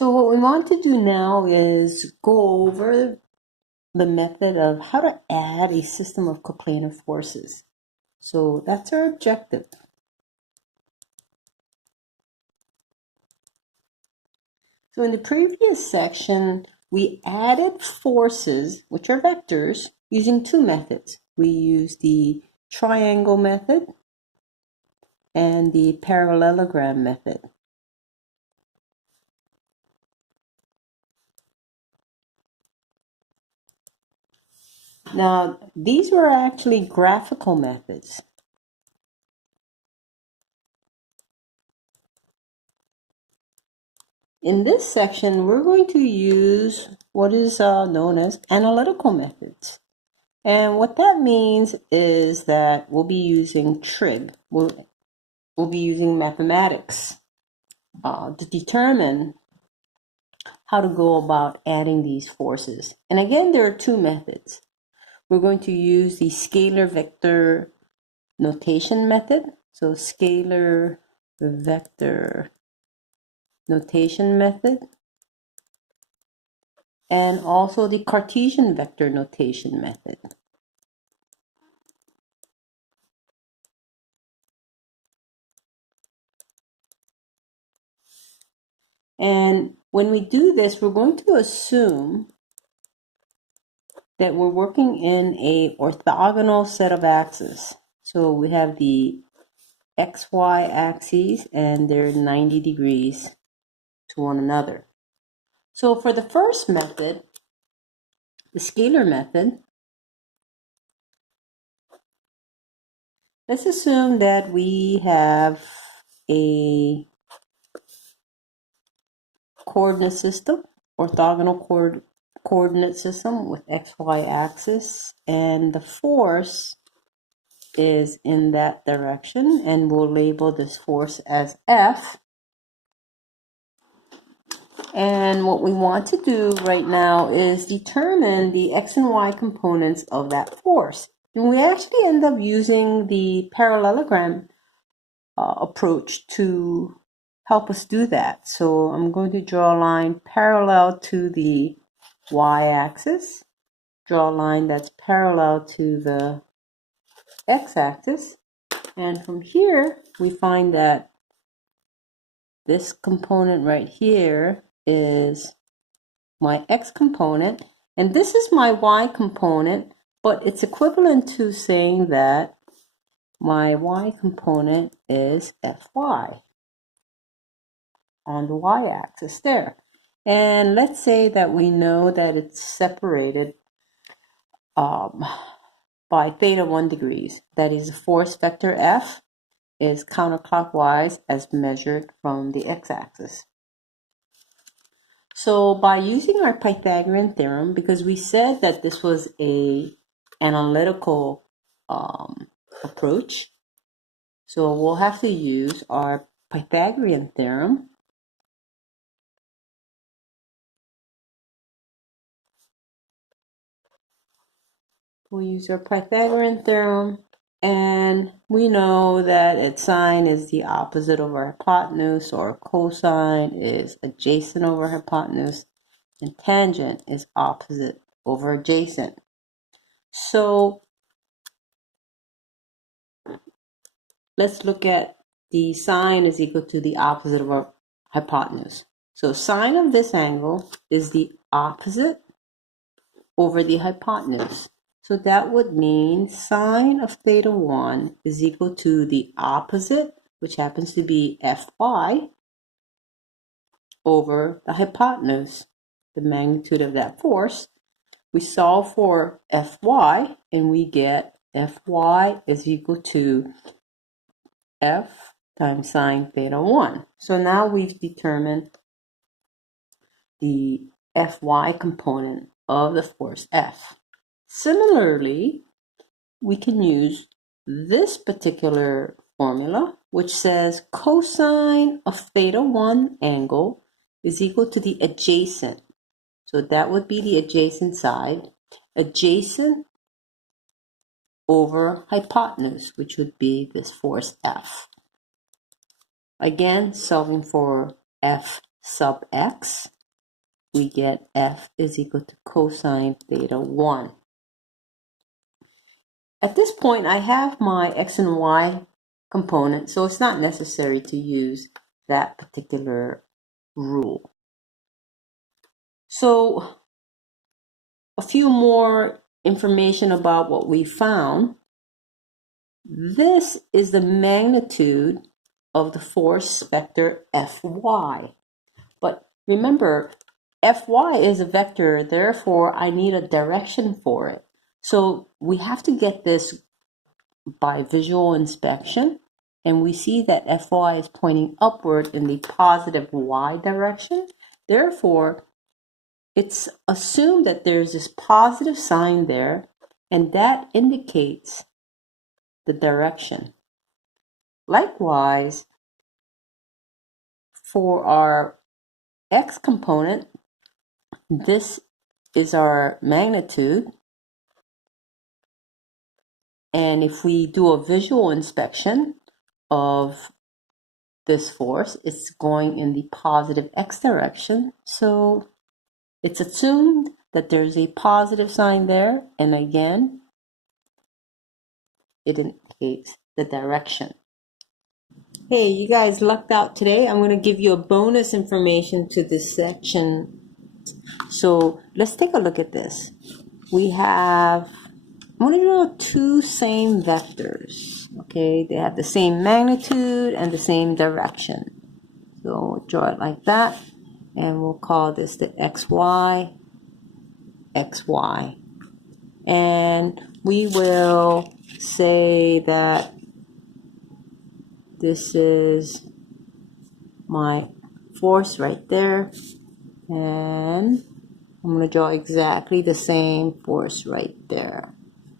So what we want to do now is go over the method of how to add a system of coplanar forces. So that's our objective. So in the previous section, we added forces, which are vectors, using two methods. We used the triangle method and the parallelogram method. Now, these were actually graphical methods. In this section, we're going to use what is known as analytical methods. And what that means is that we'll be using trig. We'll be using mathematics to determine how to go about adding these forces. And again, there are two methods. We're going to use the scalar vector notation method. So scalar vector notation method. And also the Cartesian vector notation method. And when we do this, we're going to assume that we're working in a orthogonal set of axes. So we have the XY axes and they're 90 degrees to one another. So for the first method, the scalar method, let's assume that we have a coordinate system, orthogonal coordinate system with XY axis, and the force is in that direction, and we'll label this force as F. And what we want to do right now is determine the X and Y components of that force. And we actually end up using the parallelogram approach to help us do that. So I'm going to draw a line parallel to the y-axis, draw a line that's parallel to the x-axis, and from here we find that this component right here is my x component, and this is my y component, but it's equivalent to saying that my y component is Fy on the y-axis there. And let's say that we know that it's separated by theta 1 degrees. That is, the force vector F is counterclockwise as measured from the x-axis. So by using our Pythagorean theorem, because we said that this was an analytical approach, so we'll have to use our Pythagorean theorem. We'll use our Pythagorean theorem, and we know that its sine is the opposite over hypotenuse, or cosine is adjacent over hypotenuse, and tangent is opposite over adjacent. So let's look at the sine is equal to the opposite of our hypotenuse. So sine of this angle is the opposite over the hypotenuse. So that would mean sine of theta 1 is equal to the opposite, which happens to be Fy, over the hypotenuse, the magnitude of that force. We solve for Fy, and we get Fy is equal to F times sine theta 1. So now we've determined the Fy component of the force F. Similarly, we can use this particular formula, which says cosine of theta 1 angle is equal to the adjacent. So that would be the adjacent side, adjacent over hypotenuse, which would be this force F. Again, solving for F sub x, we get f is equal to cosine theta 1. At this point, I have my x and y component, so it's not necessary to use that particular rule. So a few more information about what we found. This is the magnitude of the force vector Fy. But remember, Fy is a vector, therefore I need a direction for it. So we have to get this by visual inspection, and we see that Fy is pointing upward in the positive y direction. Therefore, it's assumed that there's this positive sign there, and that indicates the direction. Likewise, for our x component, this is our magnitude. And if we do a visual inspection of this force, it's going in the positive x direction. So it's assumed that there's a positive sign there. And again, it indicates the direction. Hey, you guys lucked out today. I'm going to give you a bonus information to this section. So let's take a look at this. We have, I'm going to draw two same vectors. Okay, they have the same magnitude and the same direction. So we'll draw it like that. And we'll call this the xy, xy. And we will say that this is my force right there, and I'm going to draw exactly the same force right there.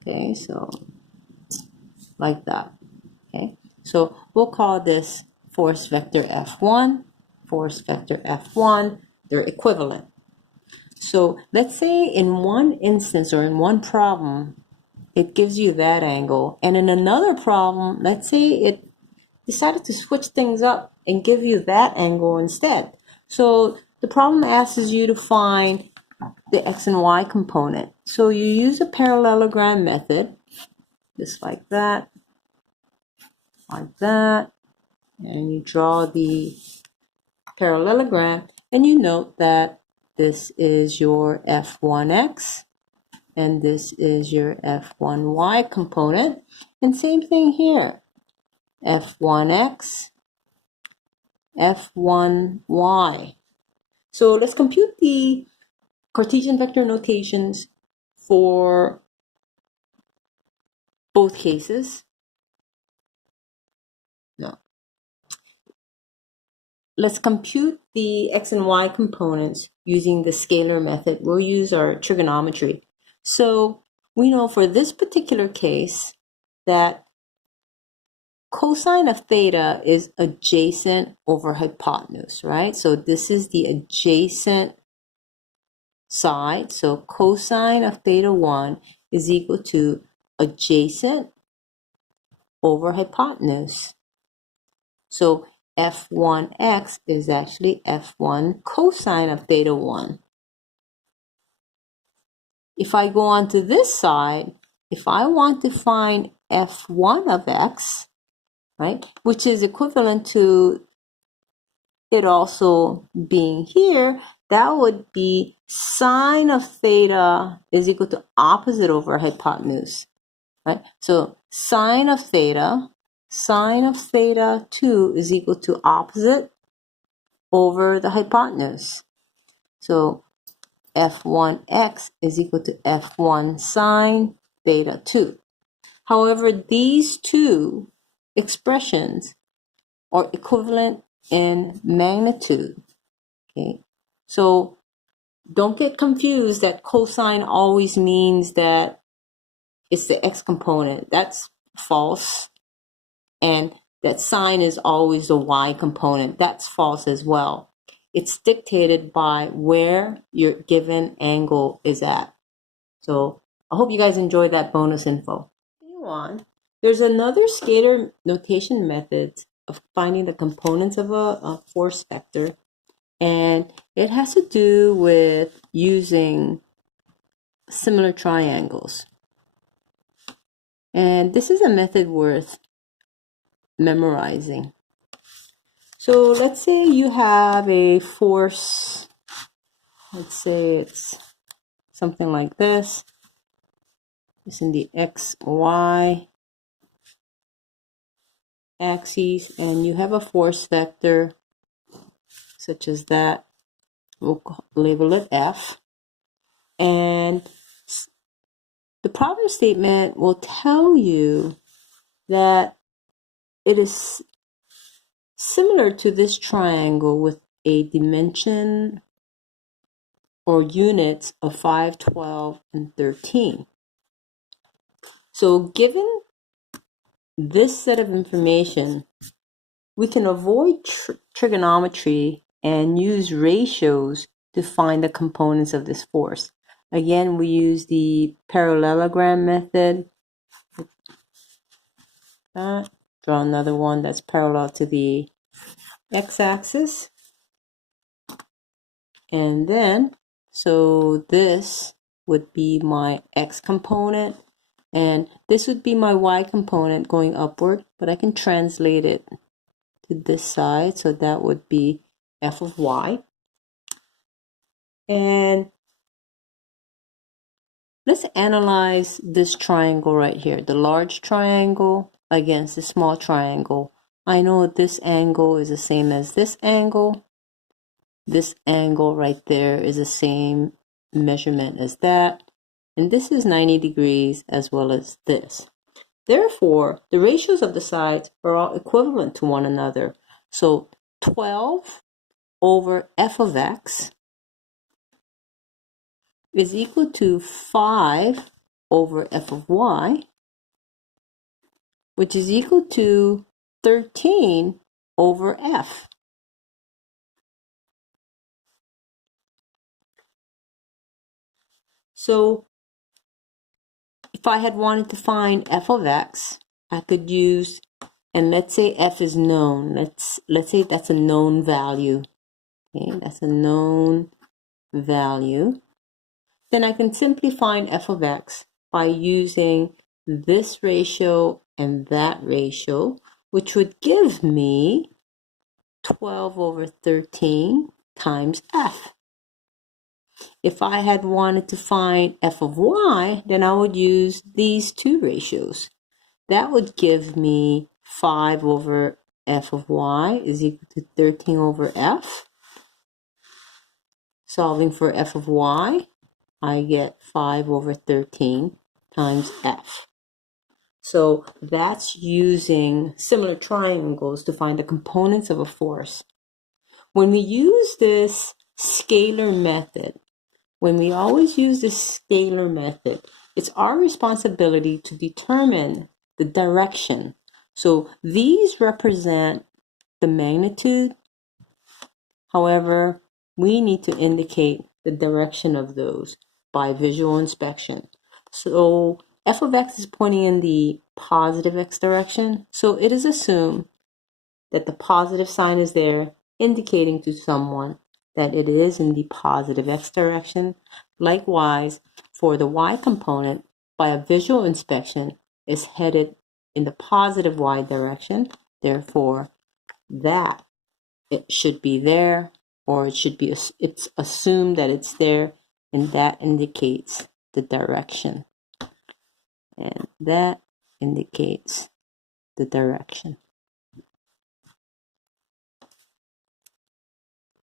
Okay, so like that. Okay, so we'll call this force vector F1, force vector F1. They're equivalent. So let's say in one instance or in one problem, it gives you that angle, and in another problem, let's say it decided to switch things up and give you that angle instead. So the problem asks you to find the x and y component. So you use a parallelogram method, just like that, and you draw the parallelogram, and you note that this is your f1x, and this is your f1y component, and same thing here. F1x, F1y. So let's compute the Cartesian vector notations for both cases. No. Let's compute the x and y components using the scalar method. We'll use our trigonometry. So we know for this particular case that cosine of theta is adjacent over hypotenuse, right? So this is the adjacent side. So cosine of theta 1 is equal to adjacent over hypotenuse. So f1x is actually f1 cosine of theta 1. If I go on to this side, if I want to find f1 of x, right, which is equivalent to it also being here, that would be sine of theta is equal to opposite over hypotenuse, right? So sine of theta 2 is equal to opposite over the hypotenuse. So f1x is equal to f1 sine theta 2. However, these two expressions are equivalent in magnitude. Okay, so don't get confused that cosine always means that it's the x component. That's false. And that sine is always the y component. That's false as well. It's dictated by where your given angle is at. So I hope you guys enjoyed that bonus info. Continue on. There's another scalar notation method of finding the components of a force vector. And it has to do with using similar triangles. And this is a method worth memorizing. So let's say you have a force, let's say it's something like this. It's in the X, Y axes, and you have a force vector such as that. We'll label it F. And the problem statement will tell you that it is similar to this triangle with a dimension or units of 5, 12, and 13. So given this set of information, we can avoid trigonometry and use ratios to find the components of this force. Again, we use the parallelogram method. Draw another one that's parallel to the x-axis. And then, so this would be my x component, and this would be my y component going upward, but I can translate it to this side, so that would be f of y. And let's analyze this triangle right here, the large triangle against the small triangle. I know this angle is the same as this angle. This angle right there is the same measurement as that. And this is 90 degrees as well as this. Therefore, the ratios of the sides are all equivalent to one another. So 12 over f of x is equal to 5 over f of y, which is equal to 13 over f. So if I had wanted to find f of x, I could use, and let's say f is known. Let's say that's a known value. Okay, that's a known value. Then I can simply find f of x by using this ratio and that ratio, which would give me 12 over 13 times f. If I had wanted to find f of y, then I would use these two ratios. That would give me 5 over f of y is equal to 13 over f. Solving for f of y, I get 5 over 13 times f. So that's using similar triangles to find the components of a force. When we use this scalar method, when we always use this scalar method, it's our responsibility to determine the direction. So these represent the magnitude. However, we need to indicate the direction of those by visual inspection. So f of x is pointing in the positive x direction. So it is assumed that the positive sign is there, indicating to someone that it is in the positive x direction. Likewise, for the y component, by a visual inspection, is headed in the positive y direction. Therefore, that it should be there, or it's assumed that it's there, and that indicates the direction. And that indicates the direction.